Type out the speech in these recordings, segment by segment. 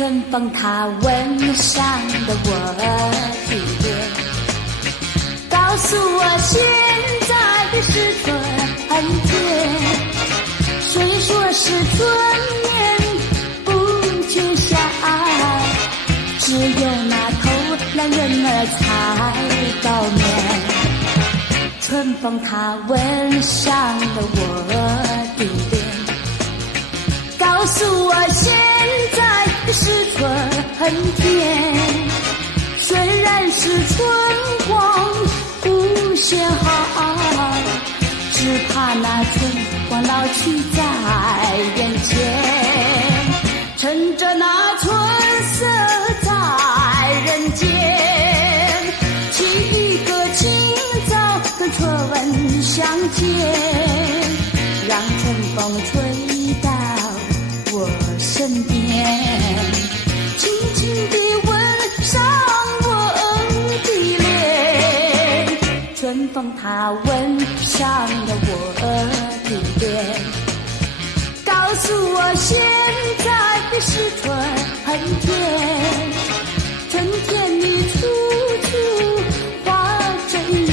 春风它吻上了我的脸，告诉我现在的是春天。虽说是春眠不觉晓，只有那偷懒人儿才高眠。春风它吻上了我的脸，告诉我现在的是春天。虽然是春光不显好，只怕那春光老去在人间。趁着那春色在人间，沏一个清早跟春相见，让春风吹到我身边，轻轻地吻上我的脸。春风它吻上了我的脸，告诉我现在的是春天。春天你处处花争艳，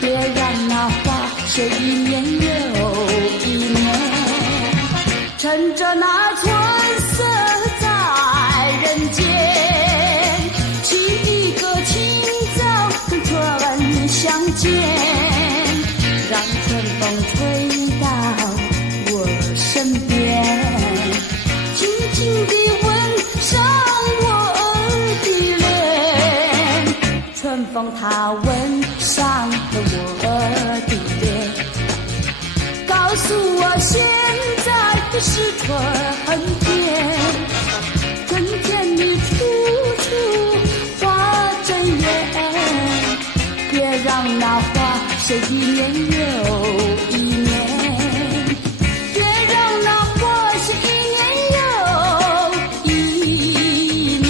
别让那花谢一年又一年。趁着那春色在人间，沏一个清早跟春相见，让春风吹到我身边，轻轻地吻上我的脸。春风它吻上了我的脸，告诉我现在的是春天。春天你处处花争艳，别让那花谢一年又一年，别让那花谢一年又一年。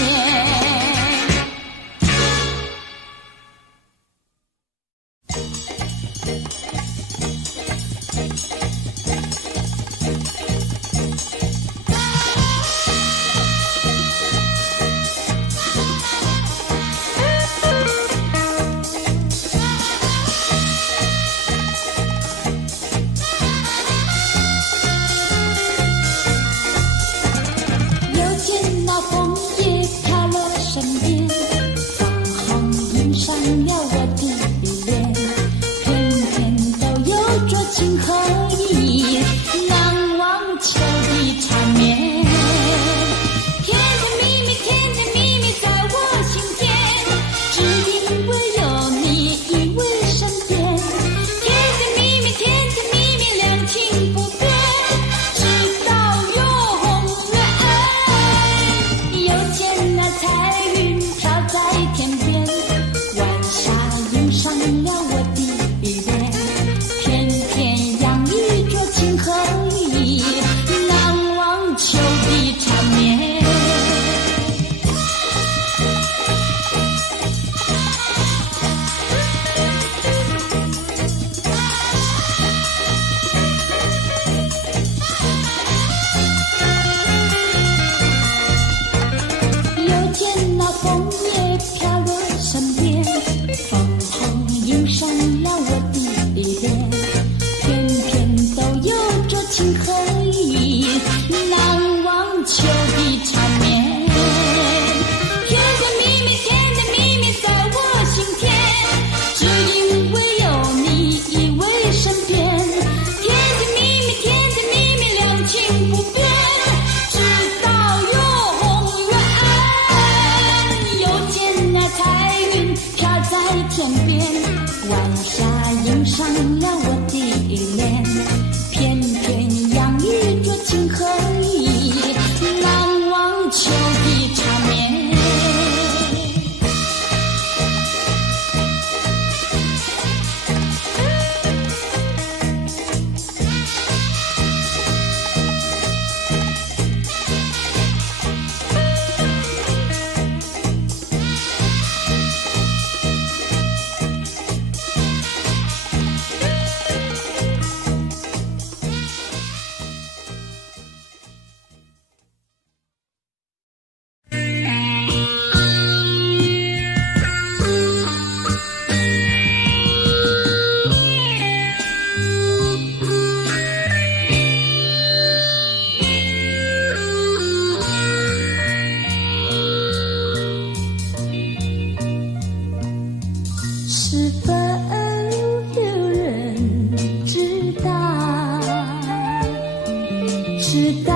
知道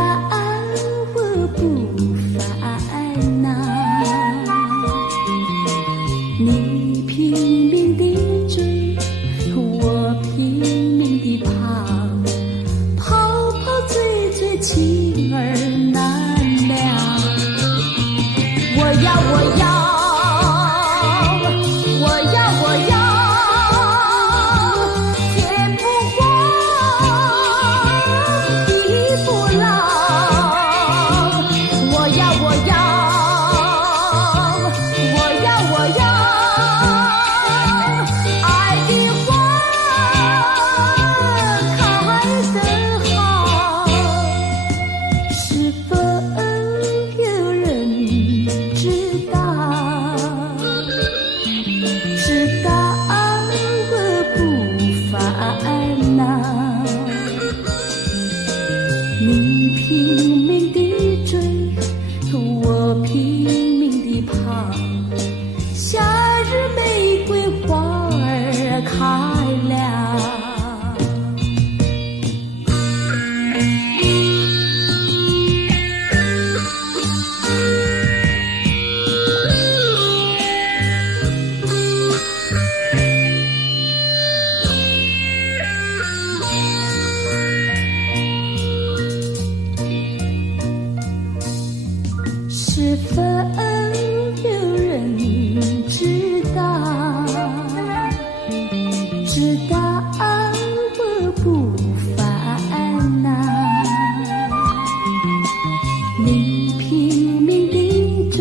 我不烦恼，你拼命地追，我拼命地跑，跑跑追追，情儿难了。我要，我要。你拼命地追，我拼命地跑，夏日玫瑰花儿开了。是否有人知道，知道我不烦恼？你拼命地追，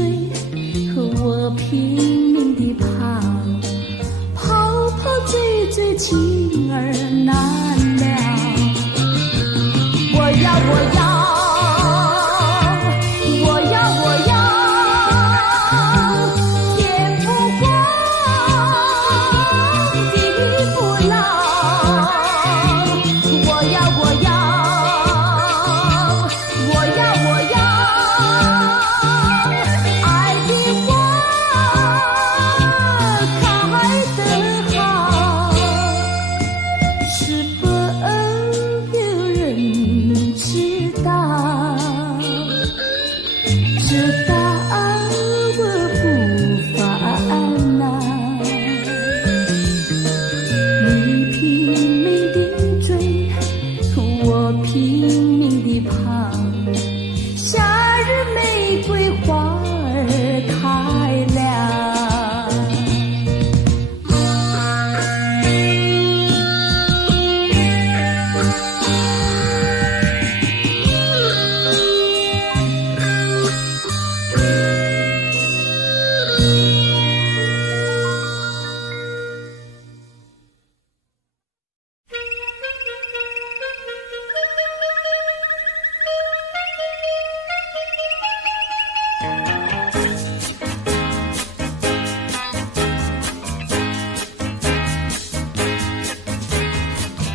我拼命地跑，跑跑追追，情儿难了。我要，我要。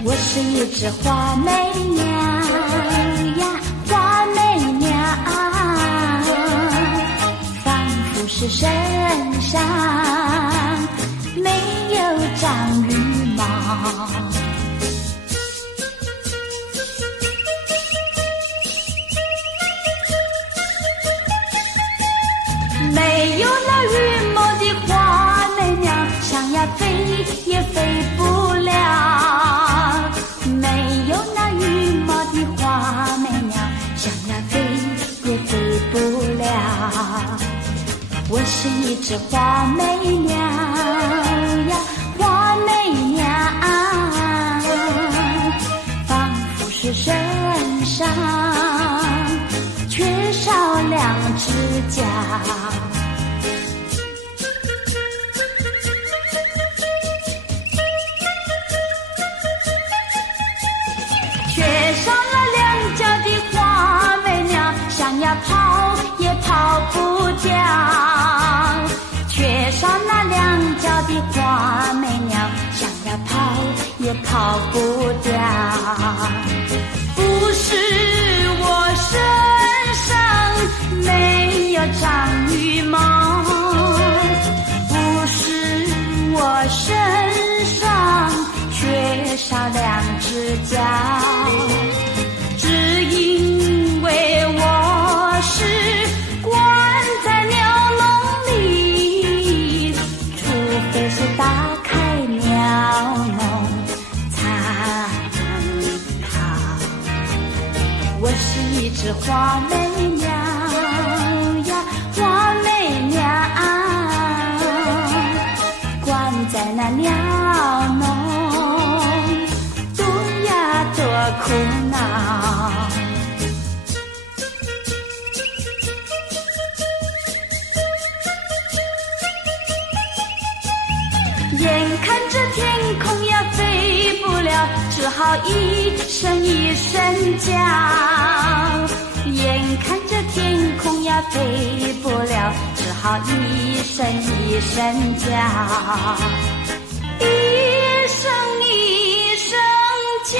我是一只花媚娘呀，花媚娘，仿佛是身上没有长羽毛。没有那羽毛的花媚娘，想要飞也飞不了。没有那羽毛的花媚娘，想要飞也飞不了。我是一只花媚娘呀，花媚娘，仿佛是身上缺少两只脚。跑也跑不掉，缺少那两脚的花媚娘，想要跑也跑不掉。不是我身上没有长羽毛，不是我身上缺少两只脚，只因一只花媚娘呀，花媚娘，关在那鸟笼，多呀多苦恼。眼看着天空呀飞不了，只好一声一声叫。眼看着天空呀飞不了，只好一声一声叫，一声一声叫。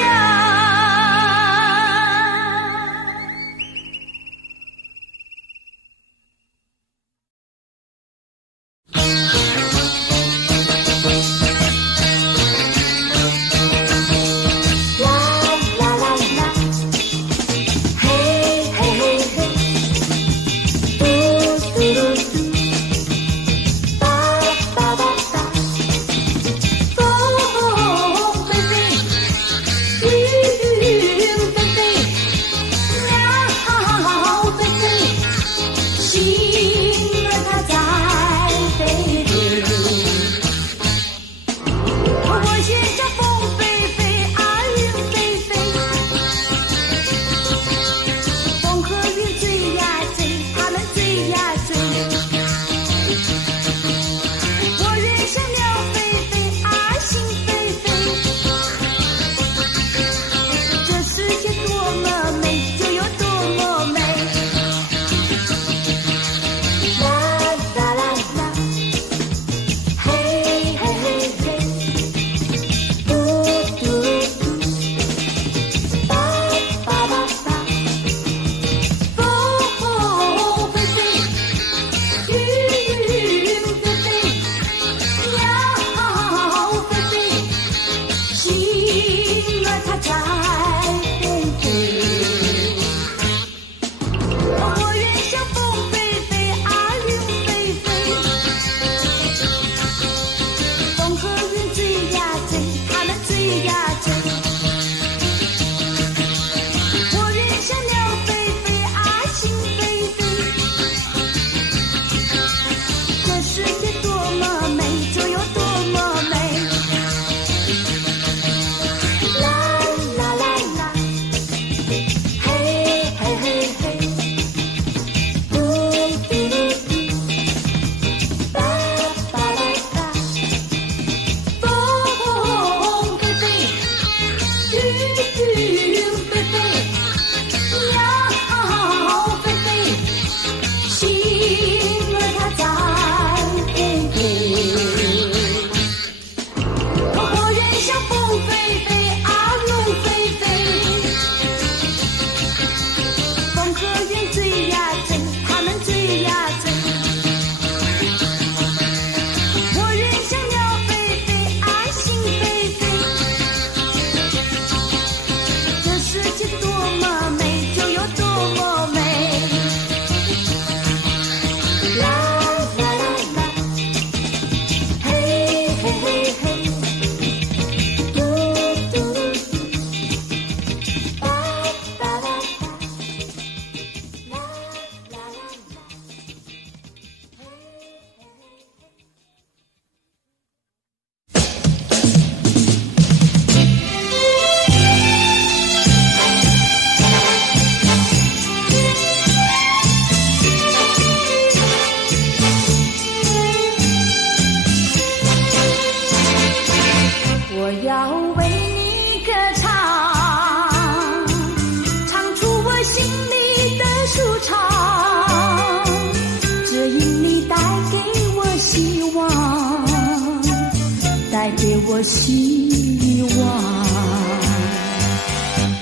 希望，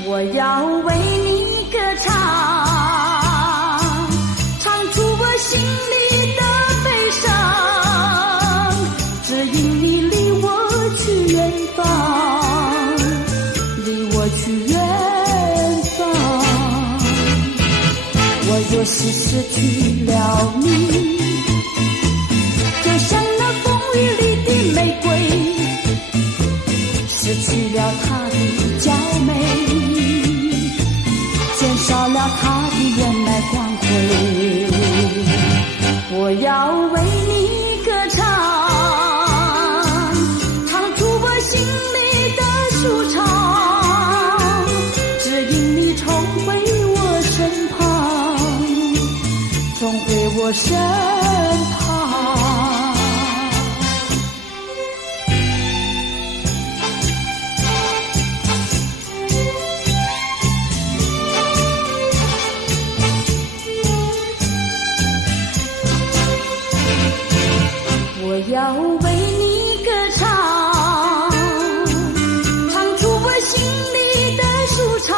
我要为你歌唱，唱出我心里的悲伤，指引你离我去远方，离我去远方。我若是失去了你，就像那风雨里的玫瑰，失去了她的娇美，减少了了它的原来光辉。我要为你歌唱，唱出我心里的舒畅，指引你重回我身旁，重回我身旁。我要为你歌唱，唱出我心里的舒畅，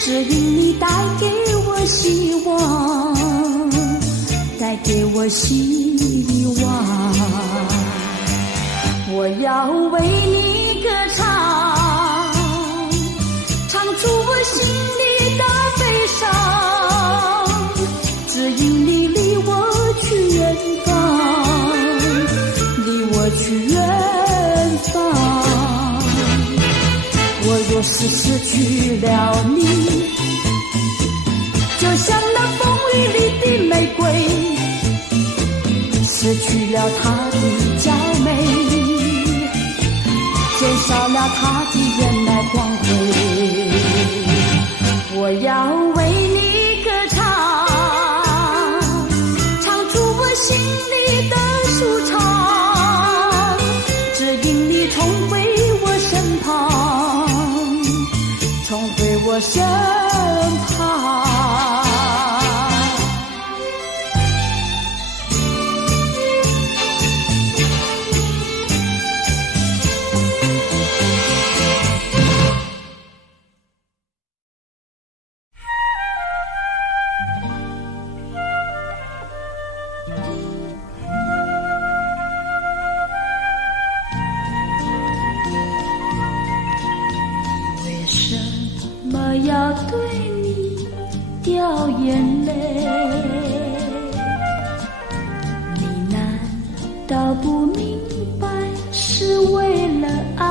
指引你带给我希望，带给我希望。我要为你歌唱，唱出我心里的悲伤，指引你离我去远方，离我去远方。我若是失去了你，就像那风雨里的玫瑰，失去了它的娇美，减少了它的原来光辉。我要为你歌唱，心里的舒畅，指引你重回我身旁，重回我身旁。要对你掉眼泪，你难道不明白是为了爱？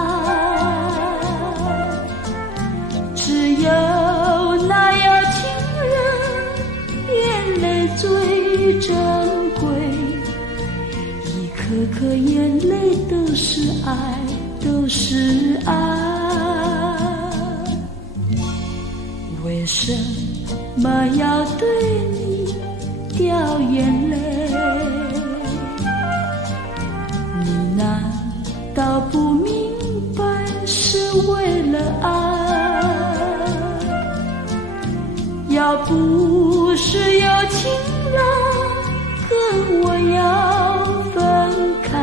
只有那样情人，眼泪最珍贵，一颗颗眼泪都是爱，都是爱。为什么要对你掉眼泪？你难道不明白是为了爱？要不是有情人跟我要分开，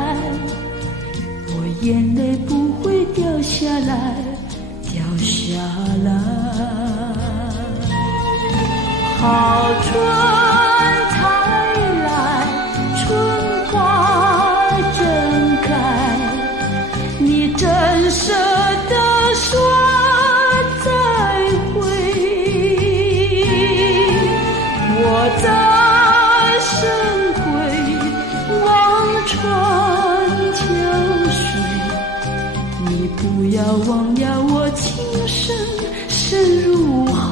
我眼泪不会掉下来，掉下来。好春才来，春花正开，你真舍得说再会？我在深闺望穿秋水，你不要忘了我情深深如海。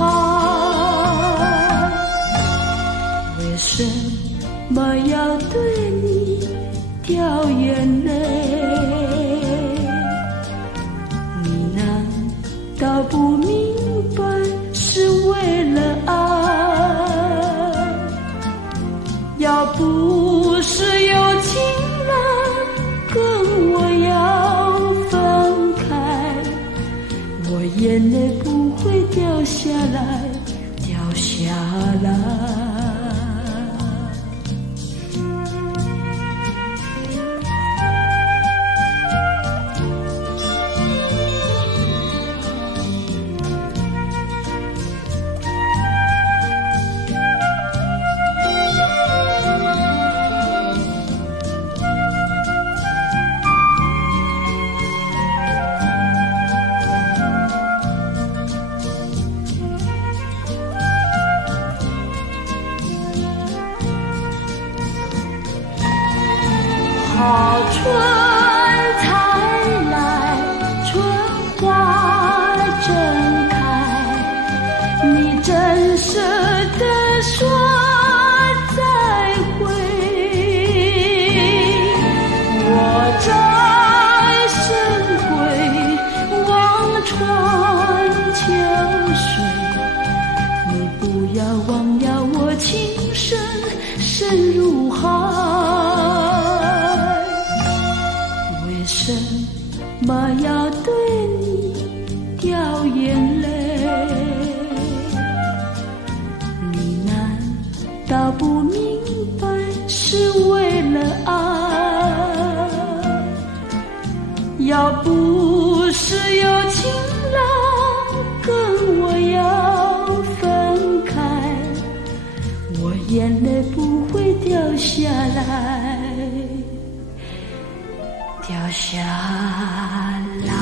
为什么要对你掉眼泪？你难道不明白是为了爱？要不是有情人跟我要分开，我眼泪不会掉下来，掉下来。好春才来，春花正开，搞不明白是为了爱。要不是有情郎跟我要分开，我眼泪不会掉下来，掉下来。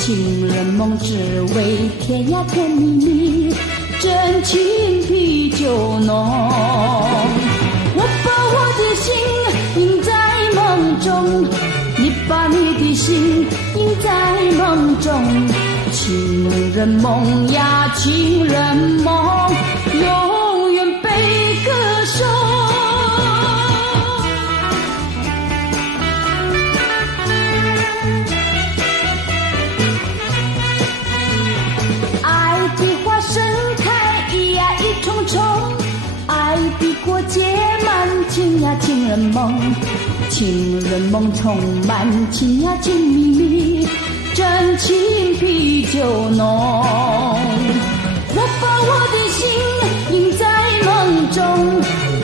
情人梦只为甜呀甜蜜蜜，真情比酒浓。我把我的心印在梦中，你把你的心印在梦中。情人梦呀情人梦，永远被歌颂。结满情呀情人梦，情人梦充满情呀情蜜蜜，真情比酒浓。我把我的心印在梦中，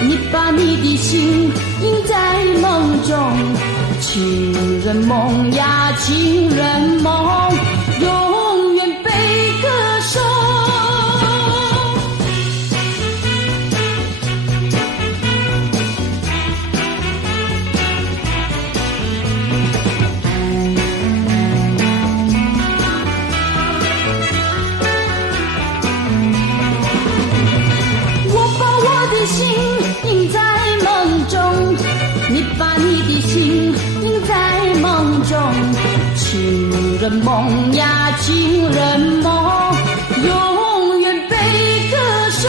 你把你的心印在梦中。情人梦呀情人梦，永远被歌颂。心印在梦中，你把你的心印在梦中。情人梦呀情人梦，永远被歌颂。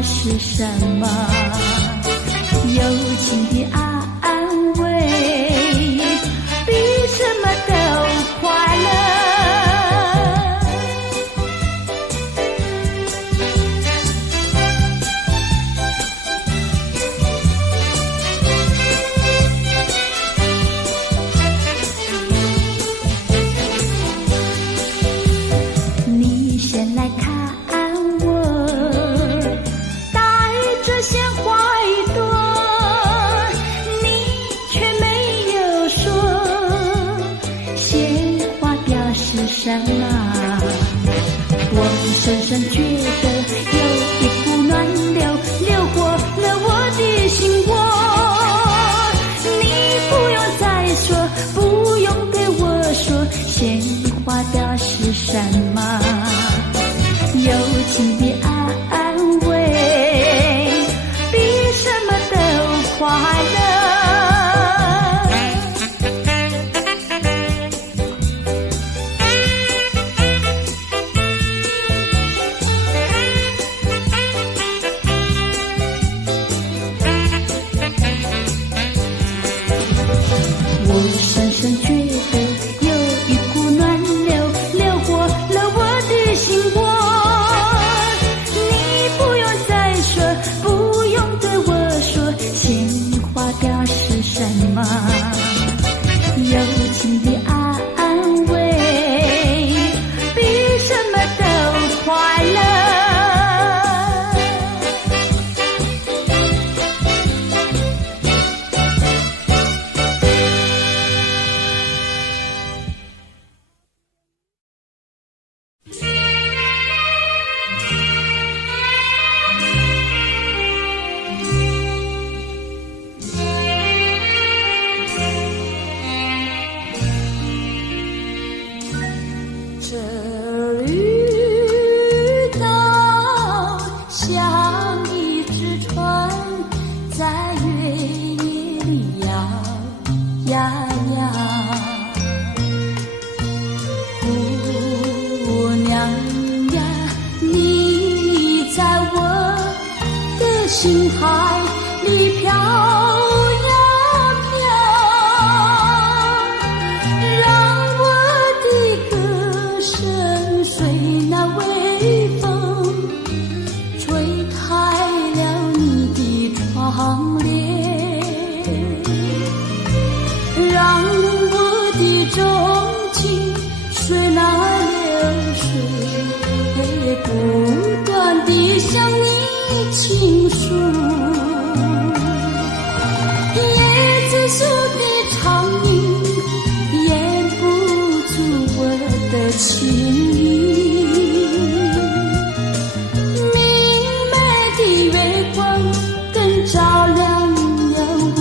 是什么？友情的安慰，比什么都快乐。你先来看我，带着笑心海里飘呀飘，让我的歌声随那微风吹开了你的窗帘，让我的钟情随那流水不断地向你倾诉。椰子树的长鸣掩不住我的情意，明媚的月光更照亮了我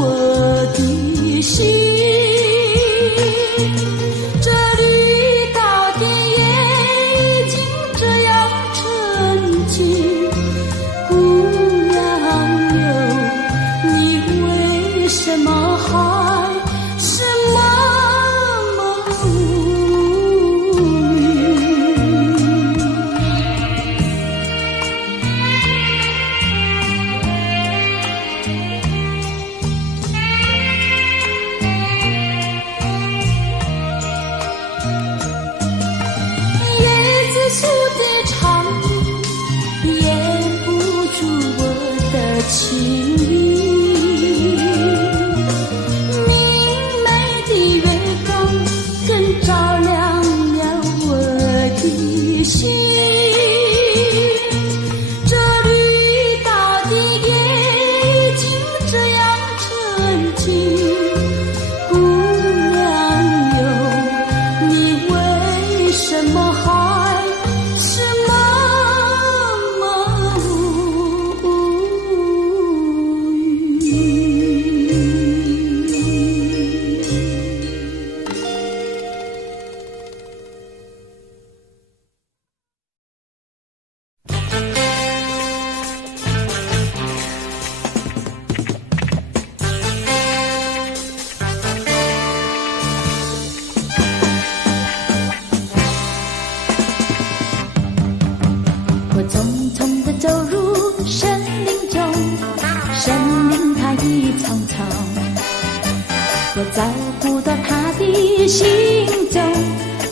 的心。这绿岛的夜已经这样沉静，姑娘哟，你为什么还是默默无语？椰子树的长鸣掩不住我的情意，明媚的月光更照亮了我的心。这绿岛的夜已经这样沉静，姑娘哟，你为什么还是默默无语？我匆匆地走入森林中，森林它一丛丛，我找不到它的行踪，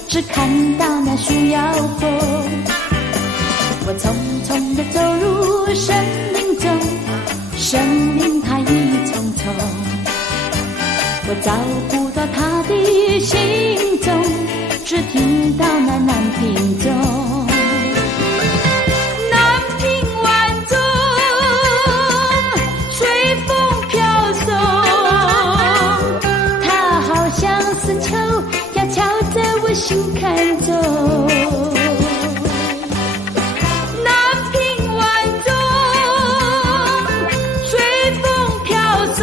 只看到那树摇风。我匆匆地走入森林中，森林它一丛丛，我找不到它的行踪，只听到那南屏钟。心看走，南屏晚钟，随风飘送，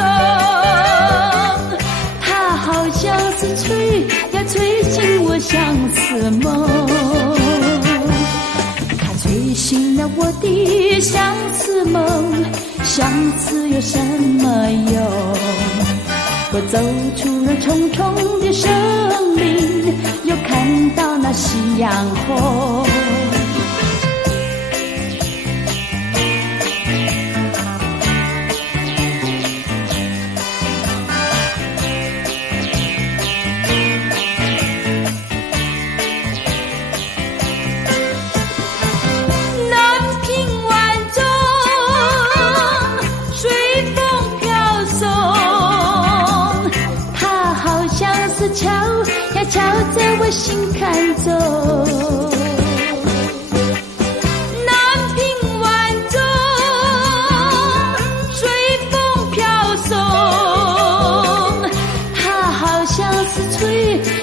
它好像是吹，要吹醒我相思梦。它吹醒了我的相思梦，相思有什么用？我走出了重重的森林，又看到那夕阳红。南屏晚钟，随风飘送，它好像是敲呀敲在我心坎中。南屏晚钟，随风飘送，它好像是吹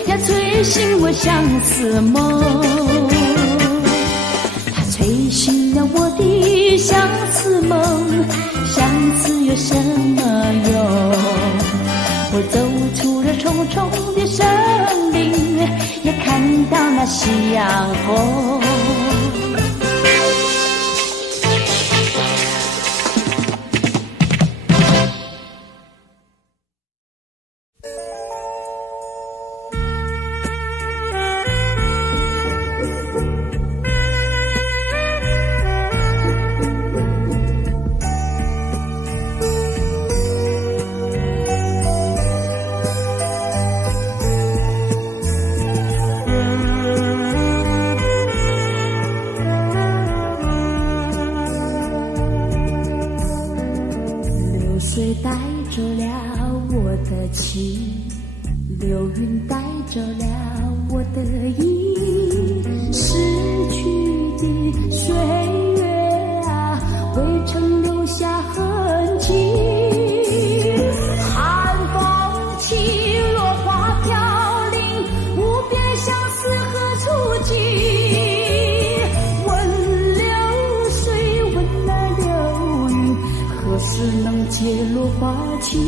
呀吹醒我相思梦。它吹醒了我的相思梦，相思有什么用？我走出了重重的森林，也看到那夕阳红。水带走了我的情，流云带走了我的意，逝去的岁月啊，未曾留下痕迹。寒风起，落花飘零，无边相思何处寄？问流水，问那流云，何时能解落花情？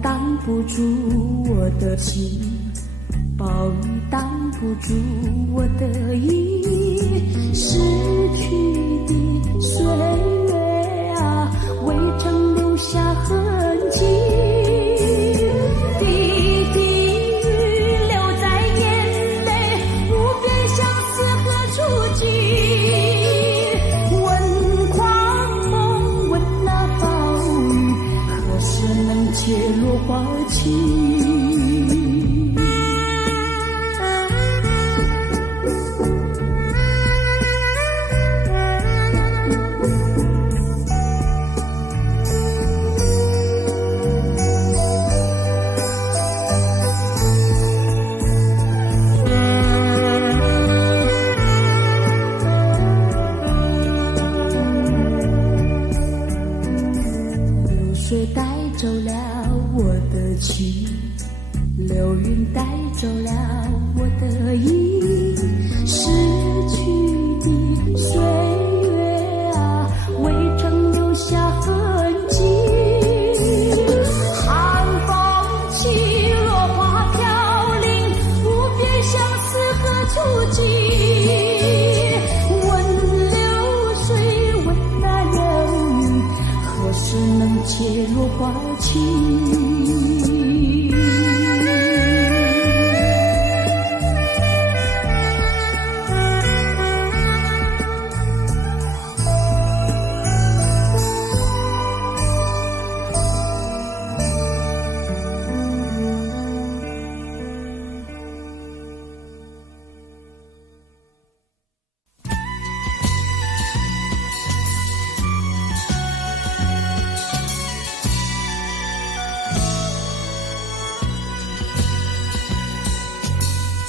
挡不住我的情，暴雨挡不住我的意，逝去的岁月啊，未曾留下痕迹。滴滴雨流在眼泪，无边相思何处寄？问狂风，问那暴雨，何时能解落花情？流水带走了我的情，流云带走了我的意，逝去的岁月啊，未曾留下痕迹。寒风起，落花飘零，无边相思何处寄？问流水，问那流云，何时能解落花情？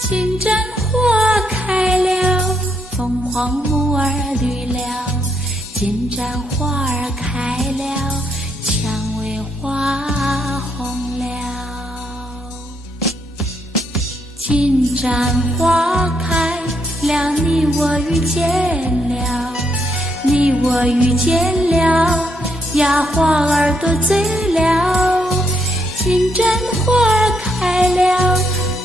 金针花开了，凤凰木儿绿了，金盏花儿开了，蔷薇花红了。金盏花开了，你我遇见了，你我遇见了，呀花儿都醉了。金盏花儿开了，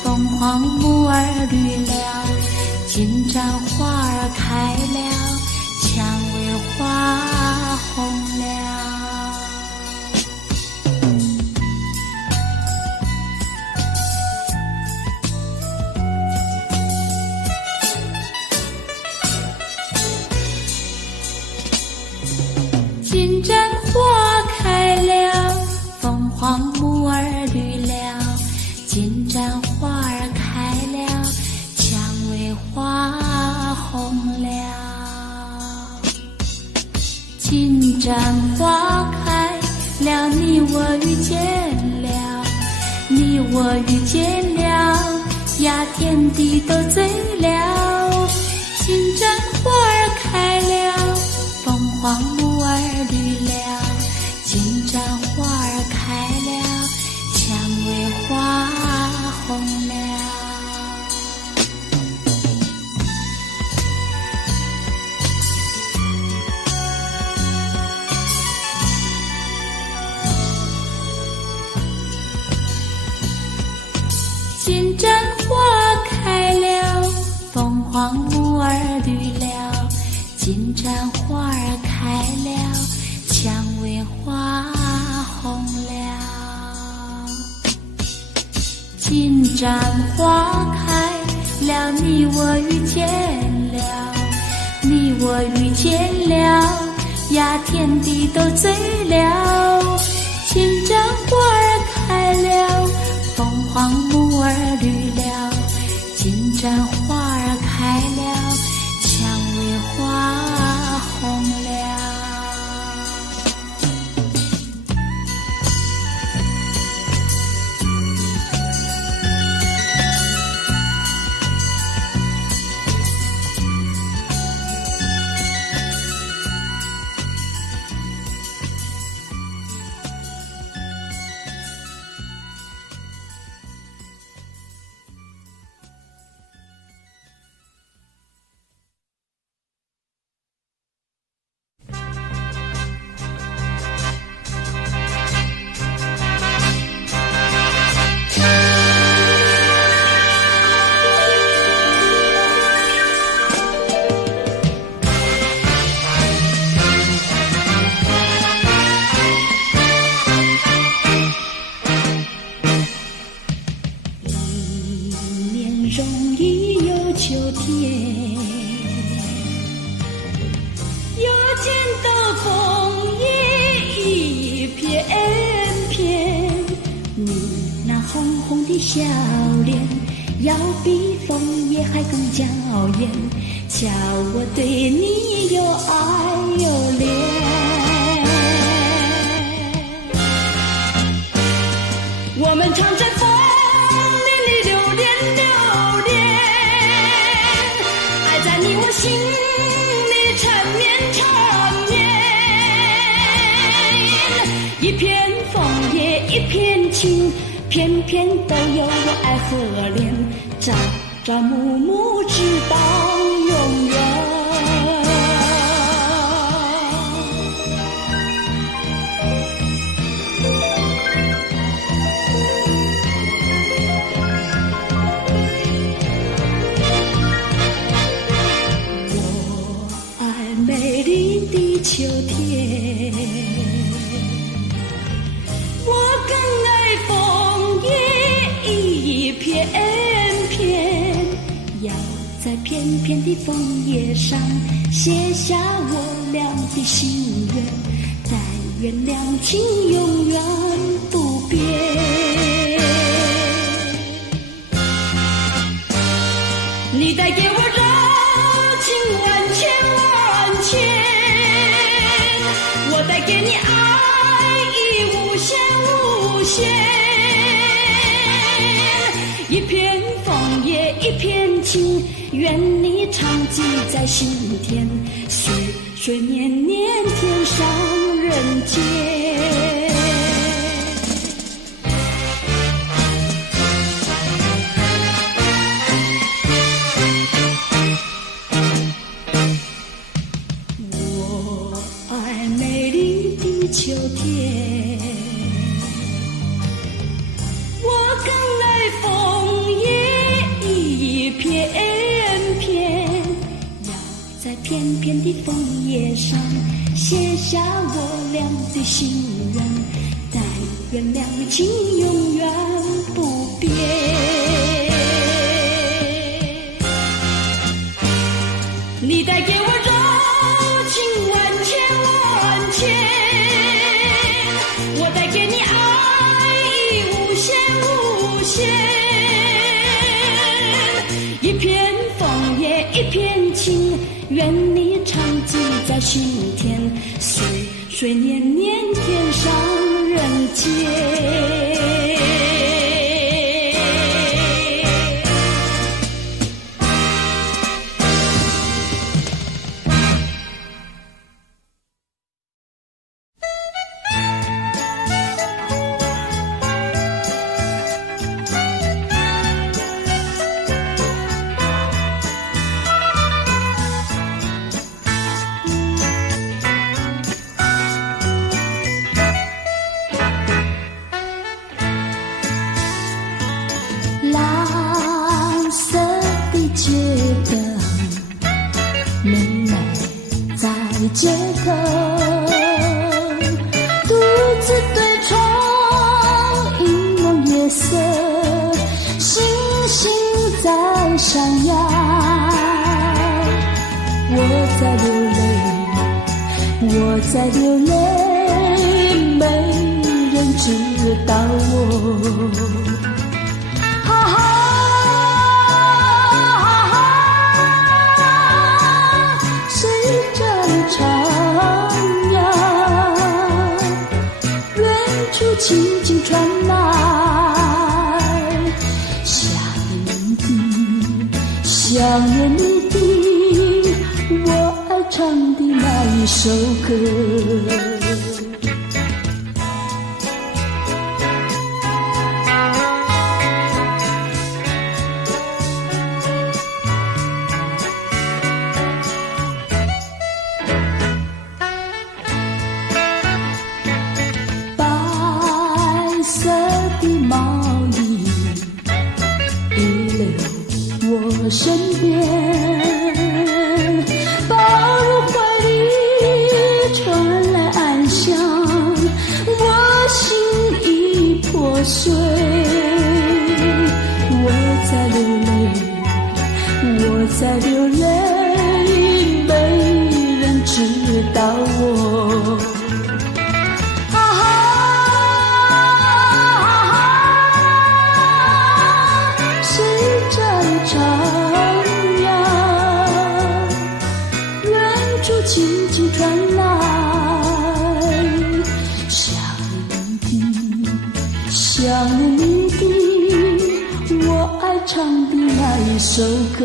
凤凰木儿绿了，金盏花儿开了，蔷薇花红了。金盏花开了，凤凰木儿绿了，金盏花儿开了，蔷薇花红了。金盏花开了，你我遇见了，你我遇见了，呀天地都醉了。金盏花儿开了，凤凰木儿绿了，金盏花儿开了，蔷薇花红了。金盏花开了，凤凰木儿绿了，金盏花儿开了，蔷薇花红了。金盏花开了，你我遇见了，你我遇见了，都醉了，金盏花儿开了，凤凰木儿绿了，金盏花儿开了，蔷薇花红了。笑脸要比枫叶还更娇艳，叫我对你又爱又恋。我们唱着风里里流连流连，爱在你我心里缠绵缠绵。一片枫叶一片情，片片都有我爱和恋，朝朝暮暮直到永远。我爱美丽的秋天，我更爱枫叶一片片，要在片片的枫叶上写下我俩的心愿，但愿两情永远不变。你带给我热情万千万千，我带给你爱意无限无限。一片枫叶一片情，愿你常记在心田，岁岁年年天上人间。秋天，我更爱枫叶一片片，要在片片的枫叶上写下我俩的心愿，但愿两情永远不变。你带给我热情万千万千，我带给你爱意无限无限。一片枫叶一片情，愿你常记在心田，岁岁年年天上人间。街头，独自对窗，一梦夜色，星星在闪耀。我在流泪，我我在流泪，没人知道我。哈哈哈哈，谁正唱呀？远处轻轻传来想念你的，想念你的，我爱唱的那一首歌。我身边，抱入怀里，传来安详，我心已破碎。我在流泪，我在流泪，没人知道我。轻轻传来想念你的，想念你的，我爱唱的那一首歌。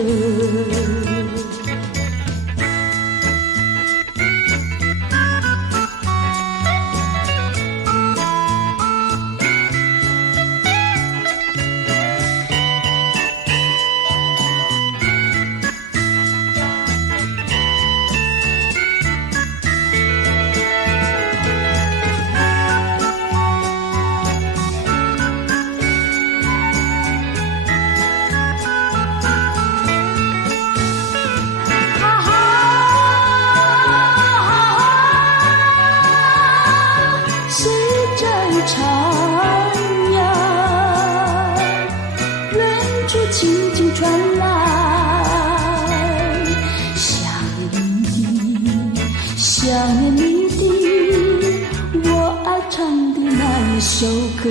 轻轻传来想念你的，想念你的，我爱唱的那一首歌。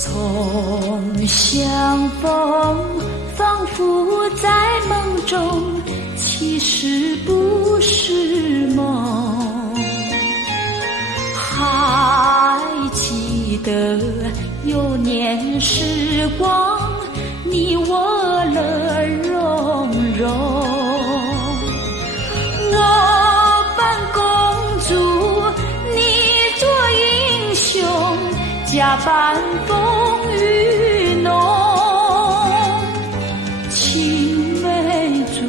从相逢仿佛在梦中，其实不是梦。还记得有年时光，你我乐融融。我扮公主，你做英雄，假扮风雨浓，青梅竹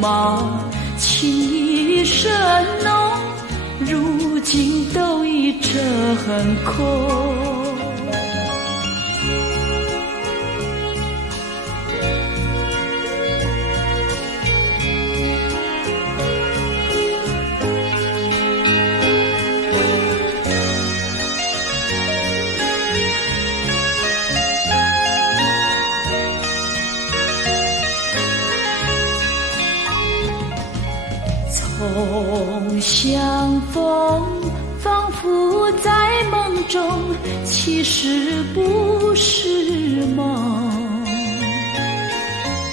马，情意深浓，如今都已成空。从相逢仿佛在梦中，其实不是梦。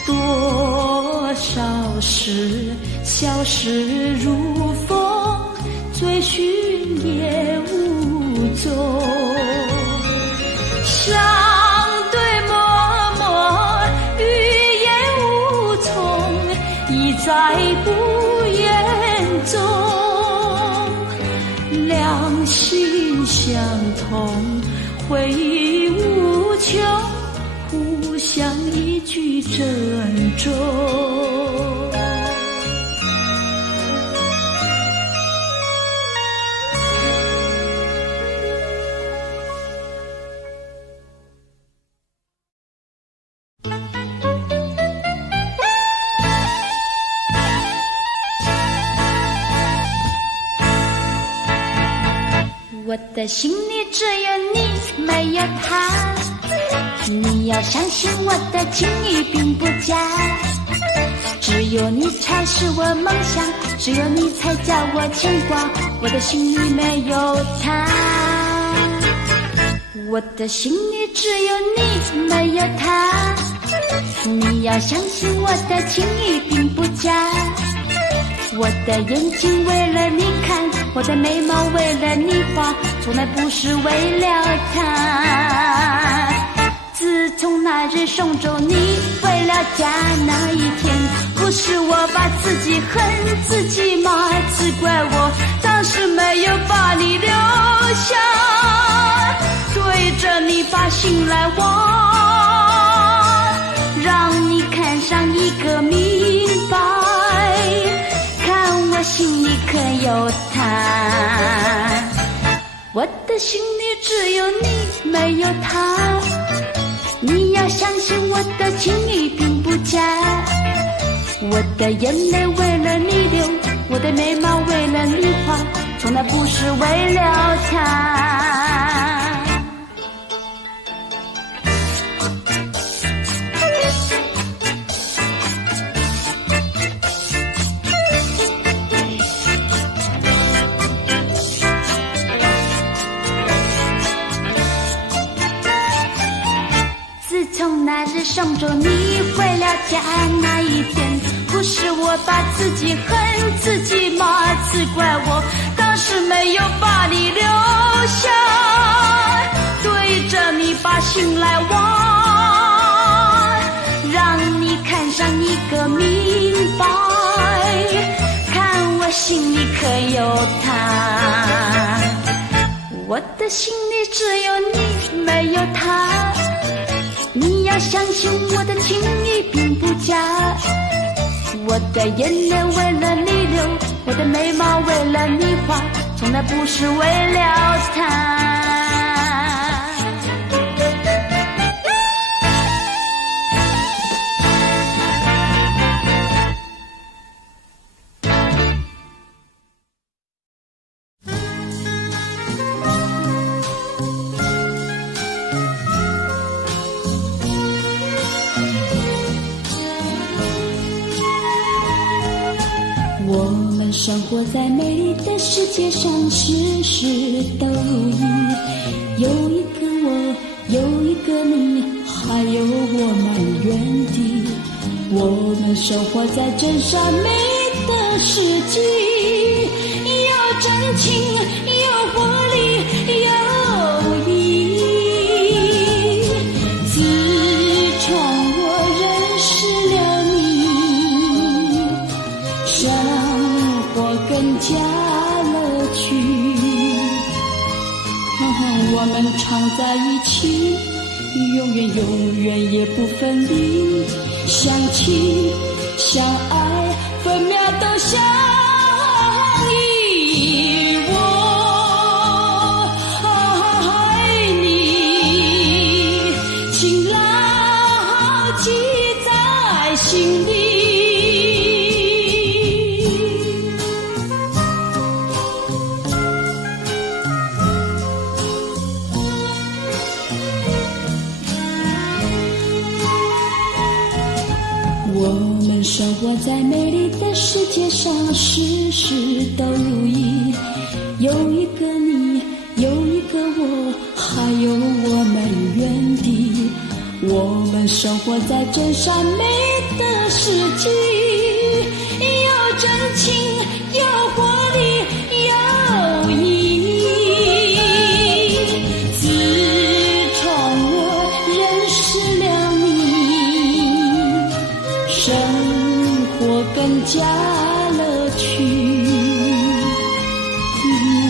多少事消失如风，追寻也无踪。相对默默，语言无从，一再不中，两心相通，回忆无穷，互像一句珍重。我的心里只有你，没有他。你要相信我的情意并不假，只有你才是我梦想，只有你才叫我牵挂。我的心里没有他，我的心里只有你，没有他。你要相信我的情意并不假。我的眼睛为了你看，我的眉毛为了你画，从来不是为了他。自从那日送走你回了家那一天，不是我把自己恨自己吗？只怪我当时没有把你留下，对着你把心来挖，让你看上一个明白，看我心里可有他。我的心里只有你，没有他。你要相信我的情意并不假，我的眼泪为了你流，我的眉毛为了你画，从来不是为了他。那日送走你回了家那一天，不是我把自己恨自己吗？只怪我当时没有把你留下，对着你把心来挖，让你看上一个明白，看我心里可有他。我的心里只有你，没有他。你要相信我的情意并不假，我的眼泪为了你流，我的眉毛为了你画，从来不是为了他。我们生活在美丽的世界上，事事都如意。有一个我，有一个你，还有我们原地。我们生活在真善美的世纪，有真情，有活力，有意义。自从我认识了你，生活更加乐趣。我们常在一起，永远永远也不分离。相亲相爱，分秒都相依。我爱你，情牢记在心里。我们生活在美丽的世界上，事事都如意。有一个你，有一个我，还有我们原地。我们生活在真善美的世纪，有真情，有活力，有意义。自从我认识了你，生活更加乐趣。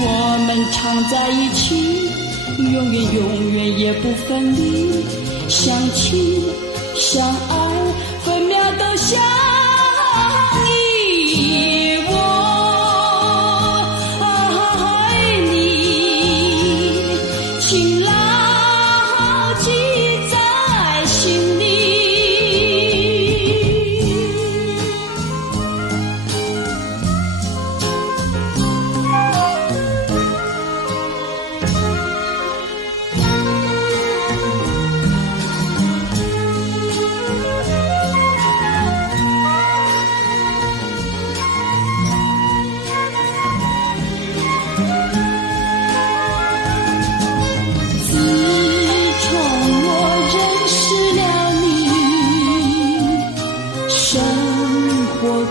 我们常在一起，永远永远也不分离。相亲相爱分秒都相依，我爱你，情牢记在心里。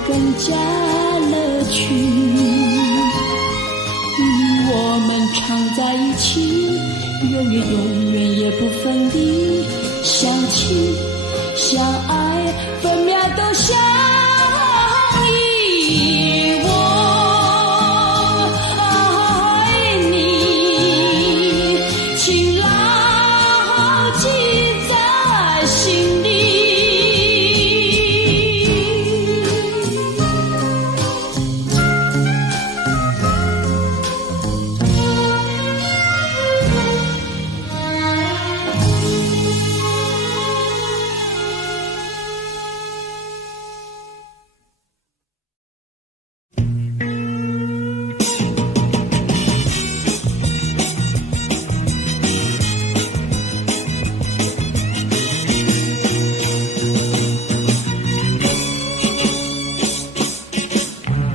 更加乐趣，我们常在一起，永远永远也不分离，相亲相爱，分秒都相依，我爱你，情牢记在心里。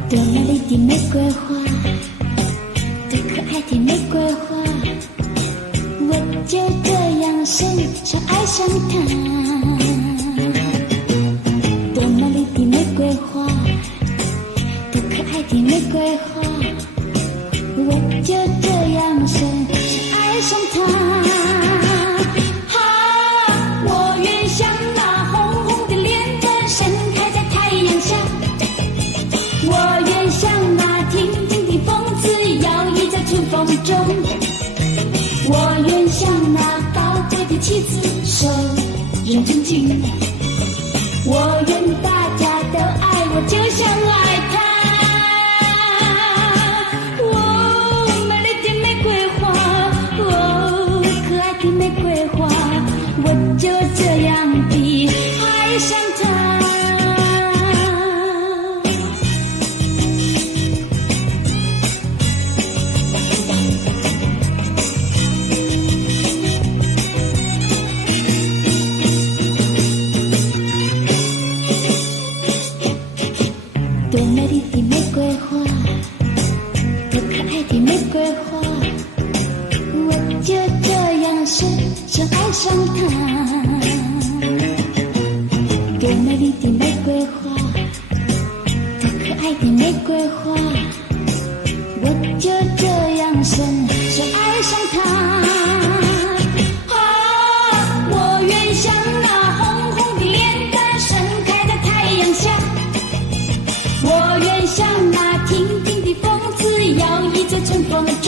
多美丽的玫瑰花，多可爱的玫瑰花，我就这样深深爱上它。多美丽的玫瑰花，多可爱的玫瑰花，我就这样深深爱上它。我愿像那红红的莲瓣盛开在太阳下，我愿像那亭亭的风姿摇曳在春风中，我愿像那高贵的妻子手人尊敬，我愿大家都爱我就像爱他。哦，美丽的玫瑰花，哦，可爱的玫瑰花，我就这样地爱上它。多美丽的玫瑰花，多可爱的玫瑰花，我就这样深深爱上它。多美丽的玫瑰花，多可爱的玫瑰花，我就这样深深爱上它。我愿像那红红的莲瓣盛开在太阳下，我愿像那亭亭的风姿摇曳在春风中，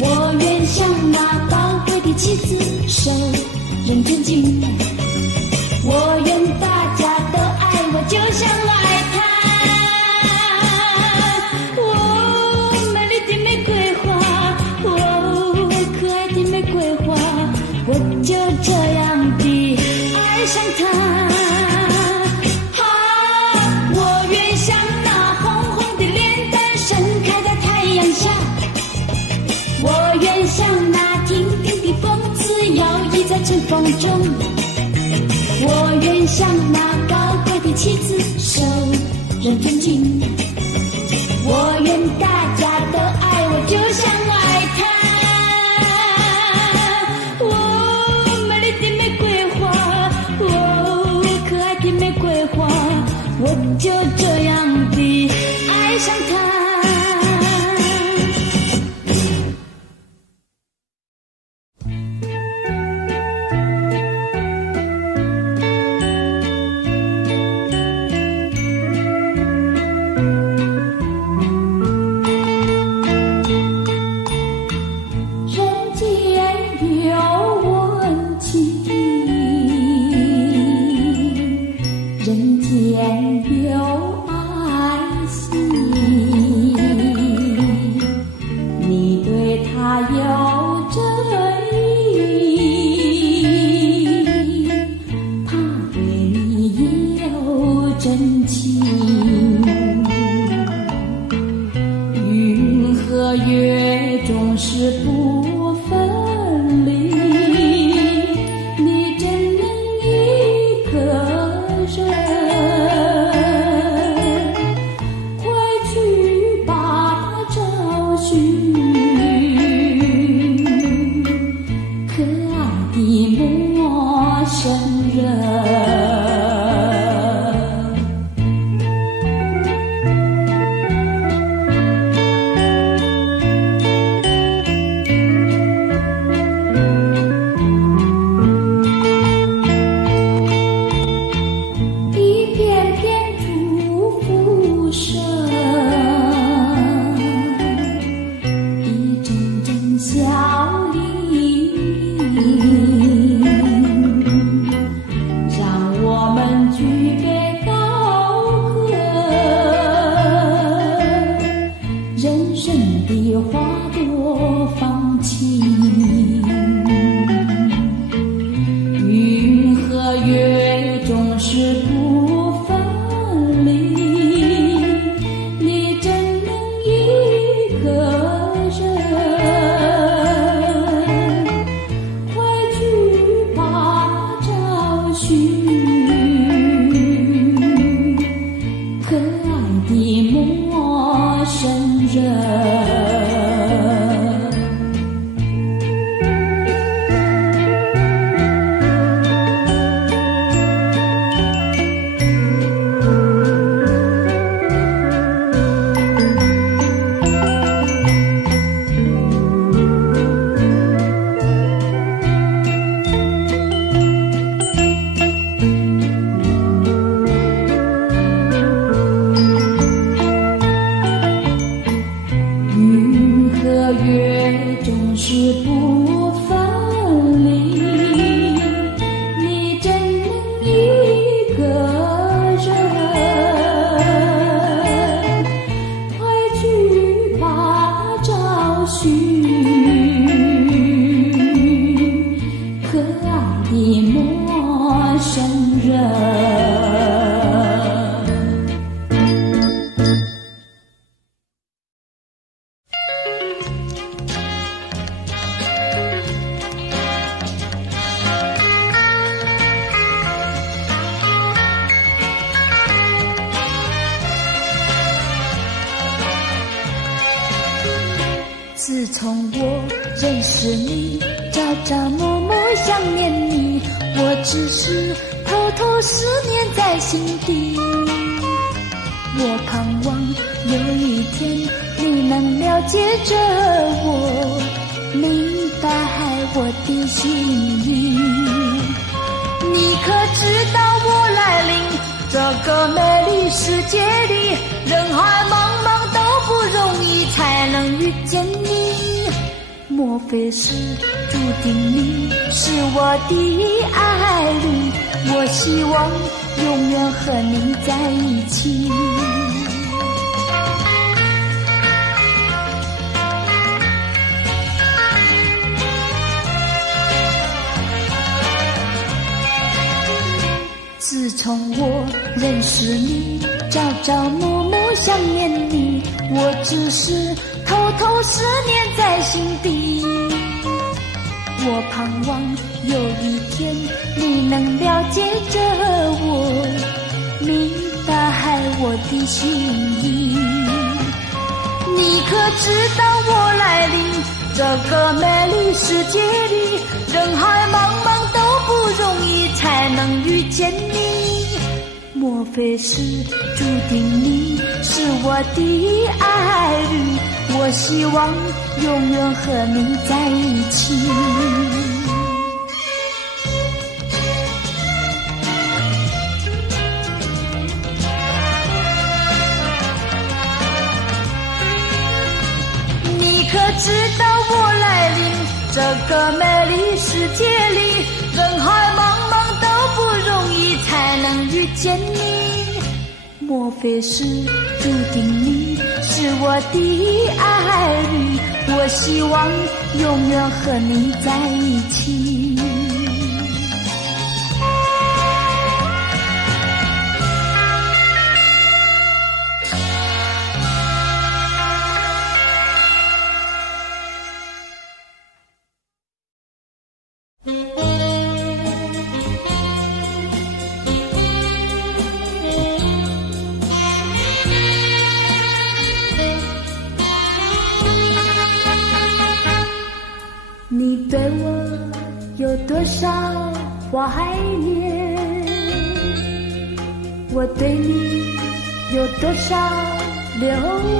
我愿像那高贵的妻子手人尊敬，我愿大家都爱我就像爱他。哦，美丽的玫瑰花，哦，可爱的玫瑰花，我就这样地爱上它。我愿像那亭亭的风姿摇曳在春风中，我愿像那高贵的妻子手人尊敬，我愿大家都爱我就像爱他。哦，美丽的玫瑰花，哦，可爱的玫瑰花，我就这样地爱上它。生热。自从我认识你，朝朝暮暮想念你，我只是偷偷思念在心底。我盼望有一天你能了解着我，明白我的心意。你可知道我来临这个美丽世界里，人海茫茫都不容易才能遇见你。莫非是注定你是我的爱侣，我希望永远和你在一起。自从我认识你，朝朝暮暮想念你，我只是偷偷思念在心底。我盼望有一天你能了解着我，明白我的心意。你可知道我来临这个美丽世界里，人海茫茫都不容易才能遇见你。莫非是注定你是我的爱侣，我希望永远和你在一起。你可知道我来临这个美丽世界里，人海茫茫都不容易才能遇见你。莫非是注定你是我的爱侣，我希望永远和你在一起。你对我有多少怀念。我对你有多少留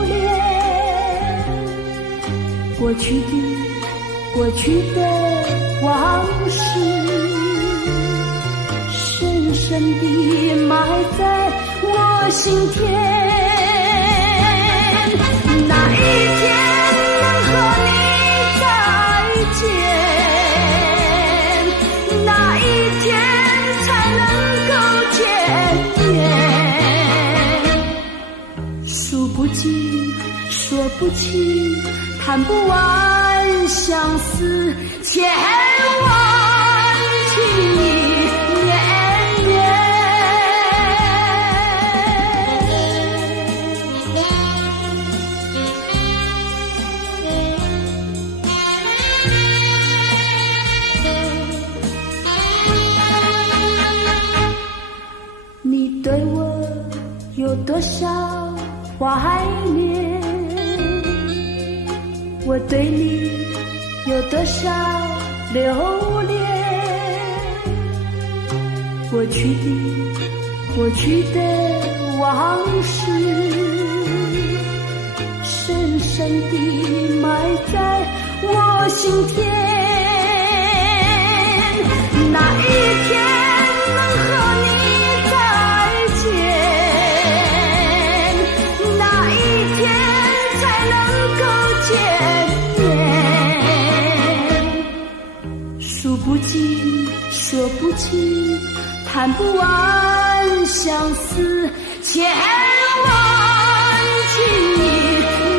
恋？过去的往事，深深地埋在我心田。哪一天能和你再见？哪一天才能够见面？数不尽，说不清，谈不完相思，千万情绵绵。你对我有多少怀念？我对你有多少留恋？过去的往事，深深地埋在我心田。哪一天能和你再见？哪一天才能够见面？数不尽，说不清，谈不完相思，千万情绵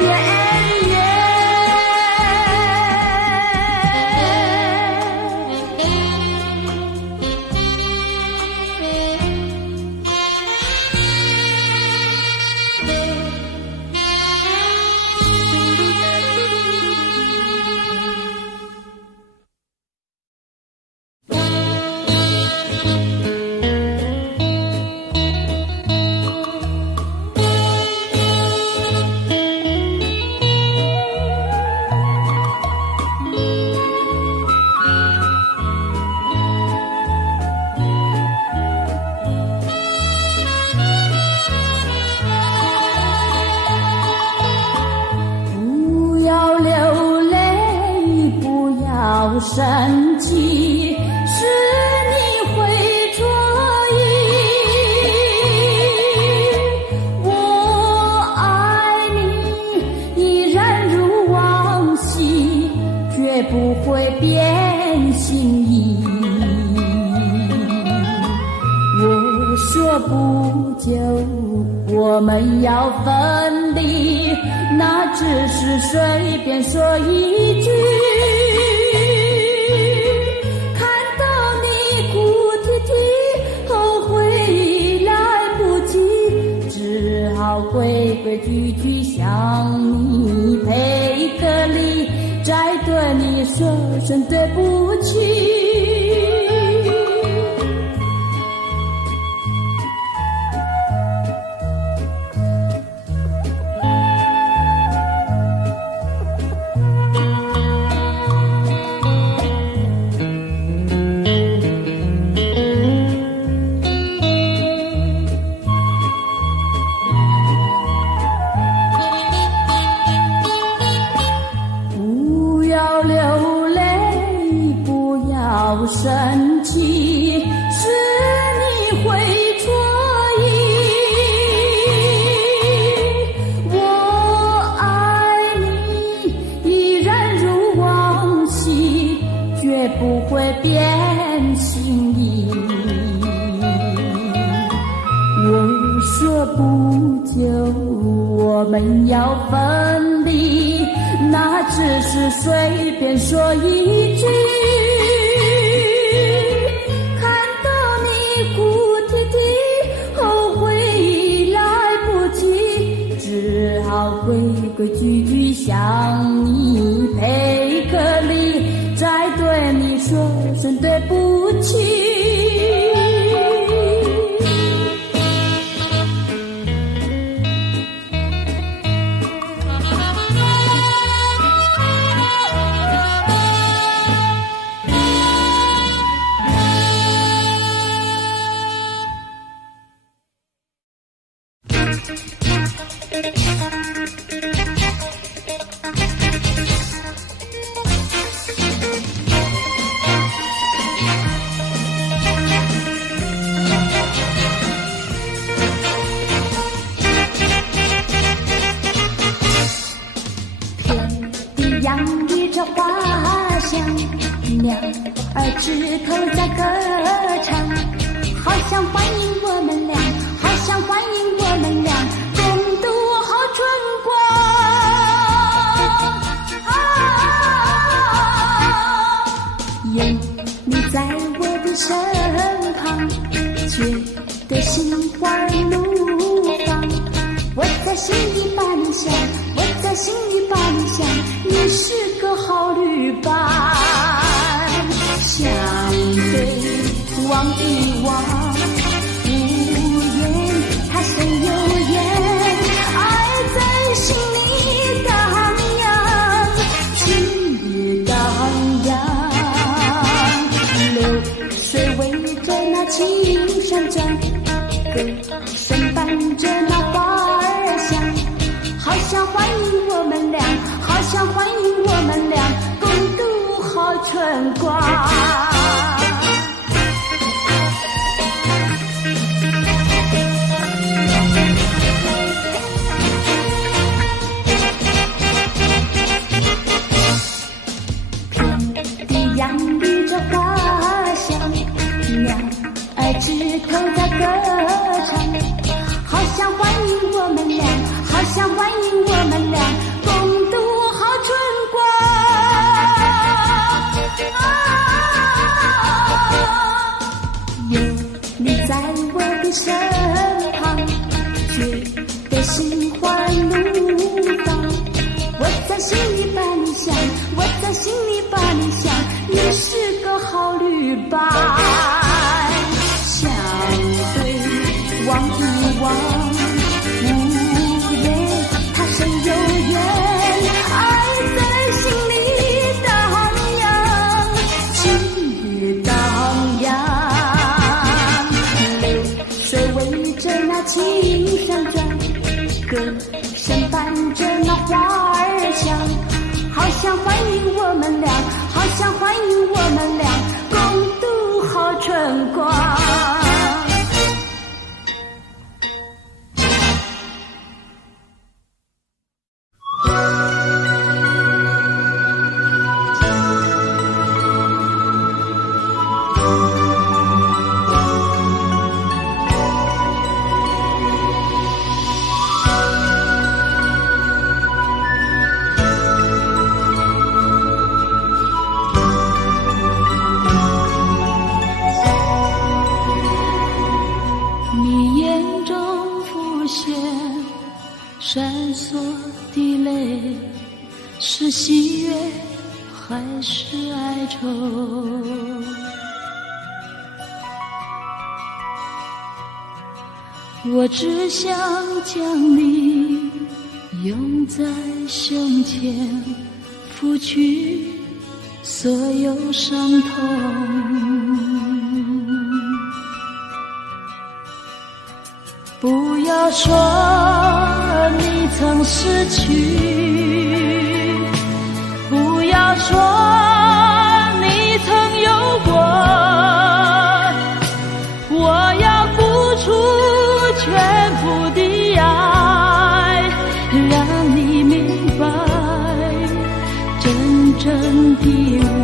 绵。生气是你会错意，我爱你依然如往昔，绝不会变心意。我说不久我们要分离，那只是随便说一句。规规矩矩向你赔个礼，再对你说声对不起。生气是你会错意，我爱你依然如往昔，绝不会变心意。我说不久我们要分离，那只是随便说一句。规规矩矩向你赔个礼，再对你说声对不起。头在歌唱，好像欢迎我们俩，好像欢迎我们俩共度好春光。有你在我的身旁，觉得心花怒放。我在心里把你想，我在心里把你想，你是个好旅伴。相对望一望，无言它深有缘，爱在心里荡漾，心也荡漾。流水围着那青山转，歌声伴着那花儿香，好像欢迎我们俩，好像欢迎我们俩共度好春光。遍地洋溢着花香，鸟儿枝头在歌唱，好像欢迎我们俩，好像欢迎我们俩共度好春光。有你在我的身旁，觉得心花怒放。我在心里把你想，我在心里把你想，你是个好旅伴。相对望一望，无言它深有缘，爱在心里荡漾，心也荡漾。流水围着那青山转，歌声伴着那花儿香，好像欢迎我们俩，好像欢迎我们俩共度好春光。闪烁的泪，是喜悦还是哀愁？我只想将你拥在胸前，拂去所有伤痛。不要说你曾失去，不要说你曾有过，我要付出全部的爱，让你明白真正的我。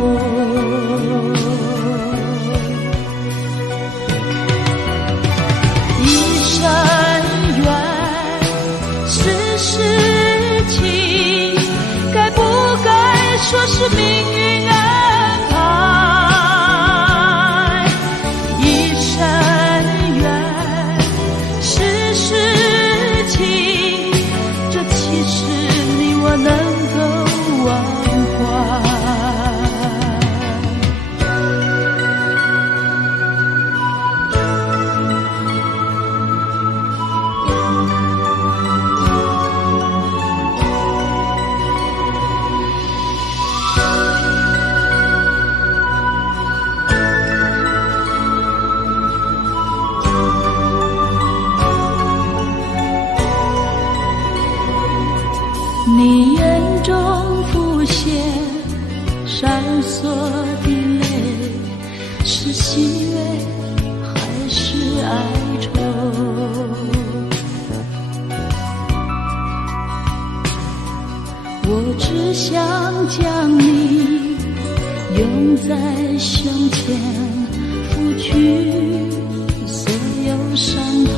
说是命运安排，一生缘是事情，这其实你我能够忘怀。你眼中浮现闪烁的泪，是喜悦还是哀愁？我只想将你拥在胸前，拂去所有伤痛。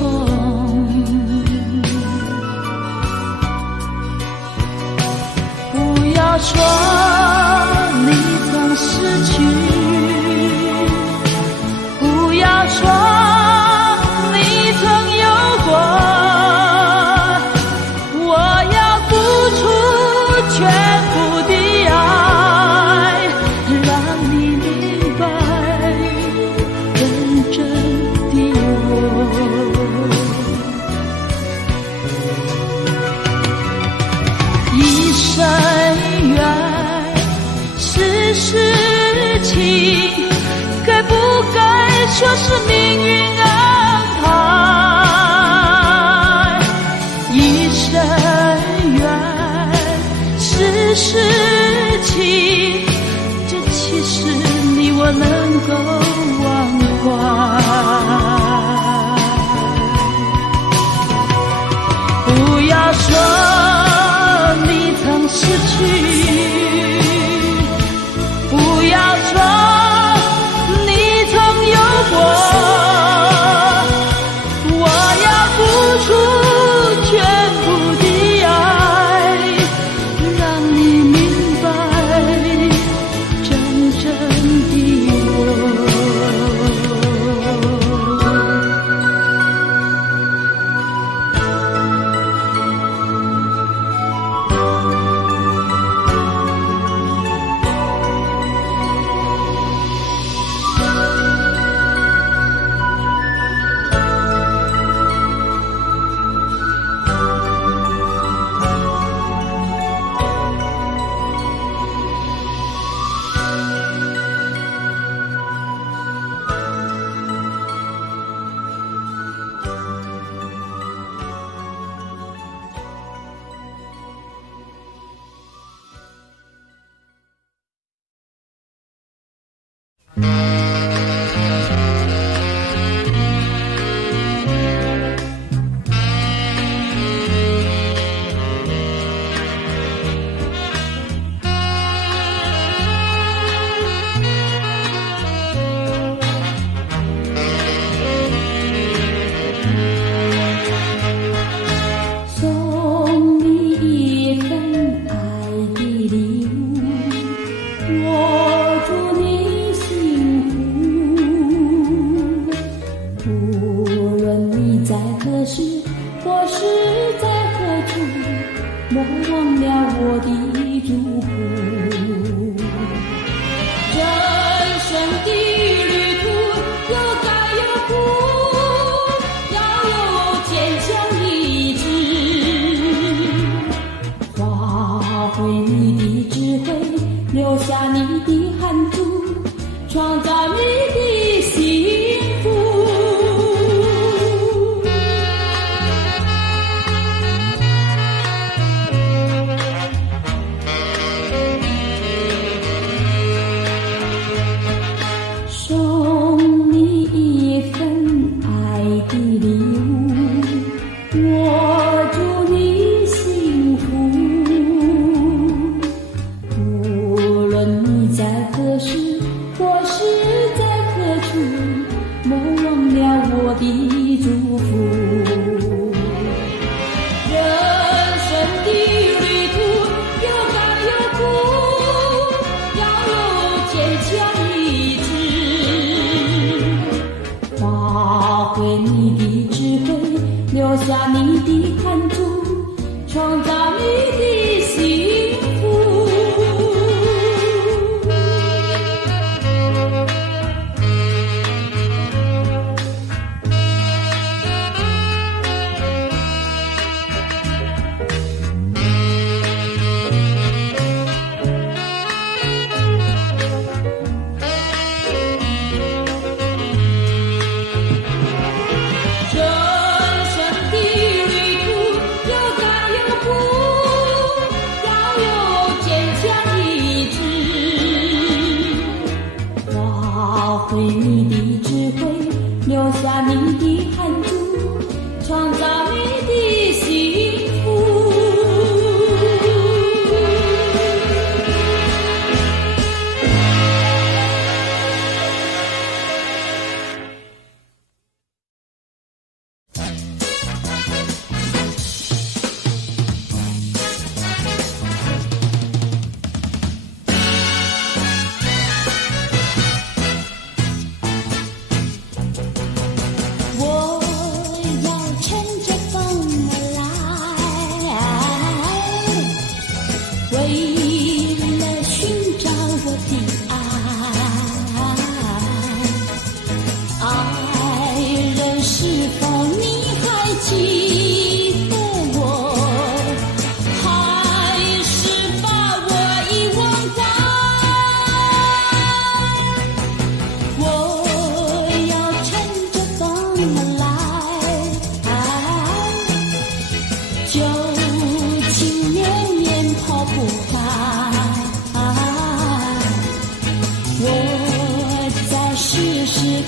不要说你曾失去，不要说你曾有过，我要付出全部的爱，让你明白真正的我。一生缘是事情，该不该说是命运安排？一生缘是事情，这其实你我能够忘怀。不要说你曾失去，不要说你曾有过，我要付出全部的爱，让你明白真正的我。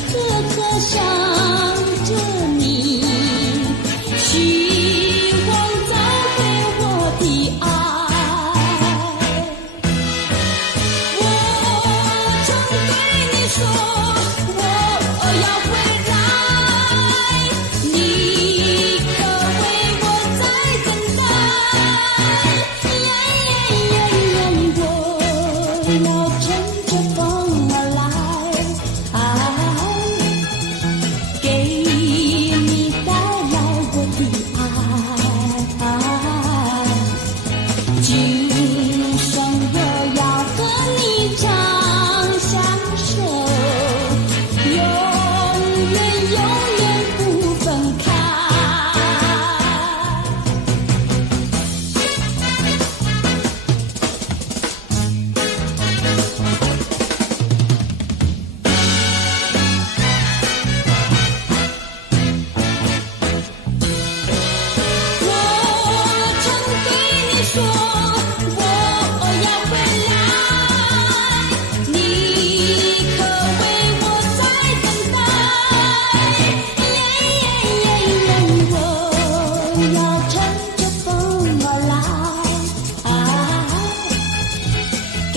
刻刻想着你，希望再给我的爱。我曾对你说我要回来，你可为我在等待。我要乘着风而来，给你带来我的爱。今生我要和你长相守，永远永远不分开。我曾对你说我要回来，你可为我在等待。我要乘着风而来，给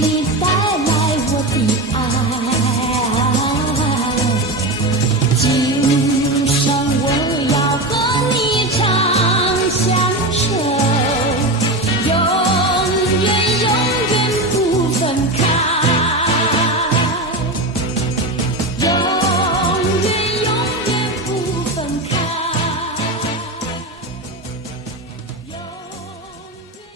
你带来我的爱。今生我要和你长相守，永远永远不分开，永远永远不分开，永远永远。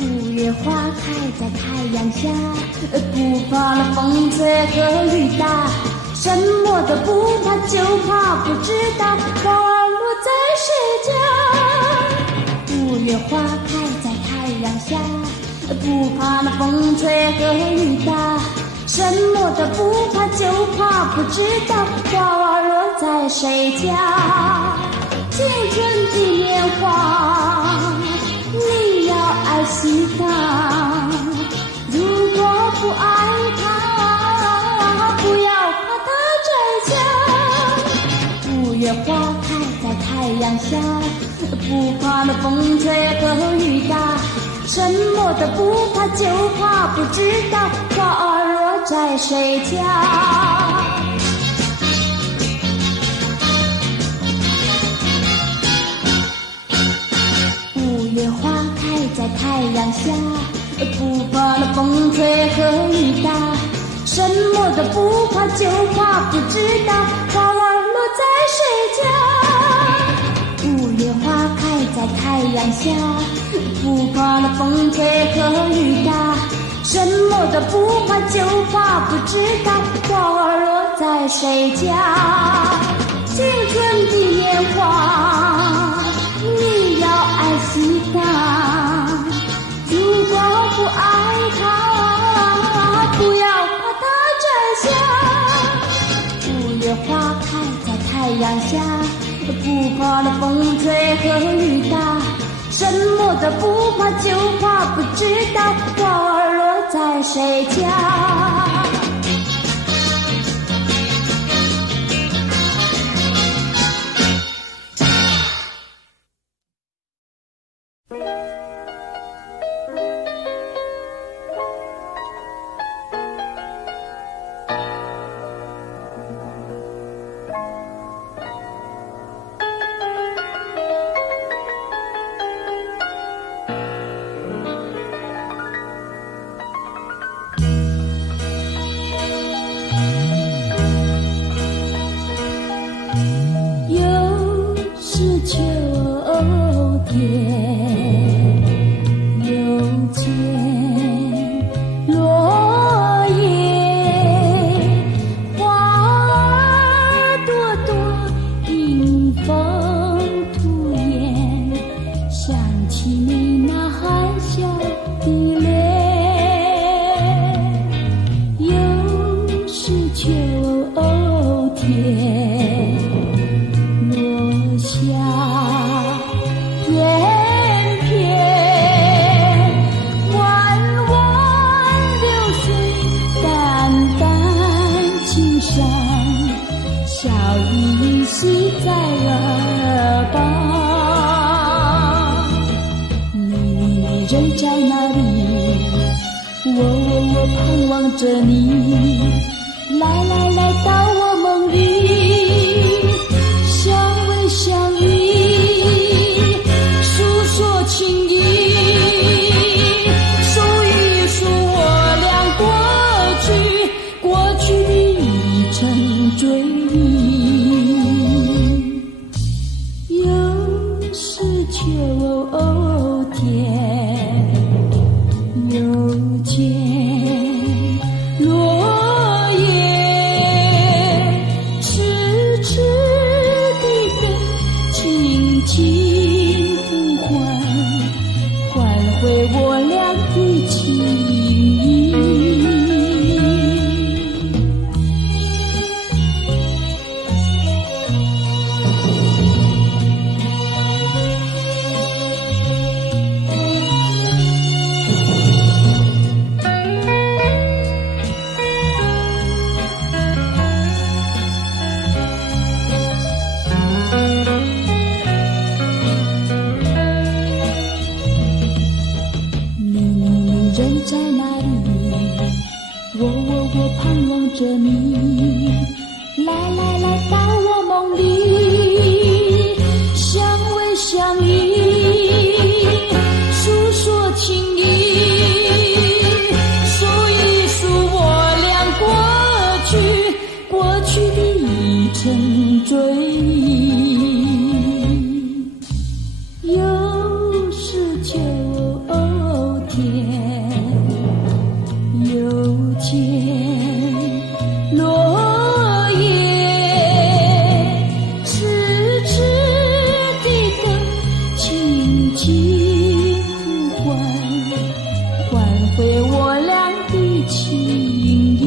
五月花开在太阳下，不怕那风吹和雨打，什么都不怕，就怕不知道花儿落在谁家。五月花开在太阳下，不怕那风吹和雨打，什么都不怕，就怕不知道花儿落在谁家。青春的年华，你要爱惜它，如果不爱它，不要把它摘下。五月花开在太阳下，不怕那风吹和雨打，什么都不怕，就怕不知道花儿落在谁家。五月花开在太阳下，不怕那风吹和雨打，什么都不怕，就怕不知道花儿落在谁家。五月花开在太阳下，不怕那风吹和雨打，什么都不怕，就怕不知道花儿落在谁家。青春的年华，你要爱惜它，如果不爱它，不要把它摘下。五月花开在太阳下，不怕那风吹和雨打，什么都不怕，就怕不知道花儿落在谁家。秋天落下。人在哪里？我盼望着你，来到我梦里，相偎相依，诉说情意，数一数我俩过去的一程追忆，又是秋天，又见落叶，痴痴地等，轻轻呼唤，唤回我俩的情谊。人在哪里？我盼望着你，来到我梦里，相偎相依，诉说情意，数一数我俩过去的一程追忆，又是秋天。又见落叶，痴痴地等，轻轻呼唤，唤回我俩的情谊。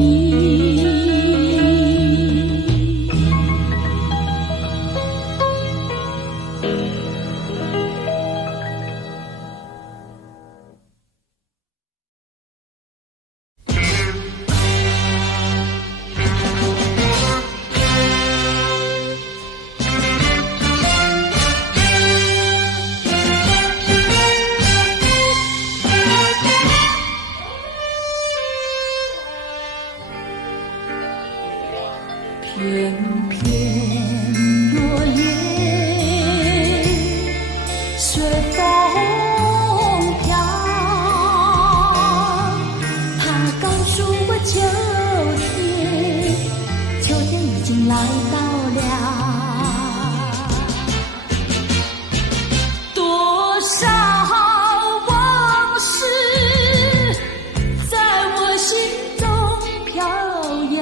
片片落叶随风飘，它告诉我秋天已经来到了。多少往事在我心中飘摇，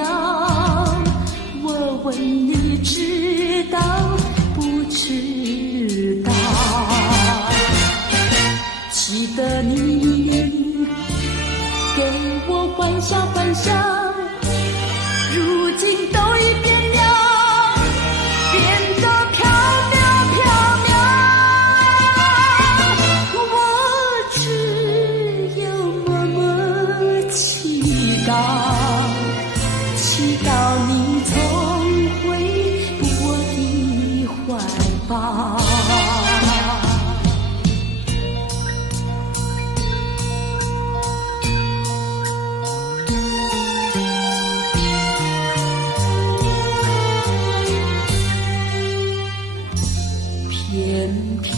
我问你知道不知道？记得你给我欢笑欢笑，如今都已变了，变得飘渺。我只有默默祈祷你重回我的怀抱。偏偏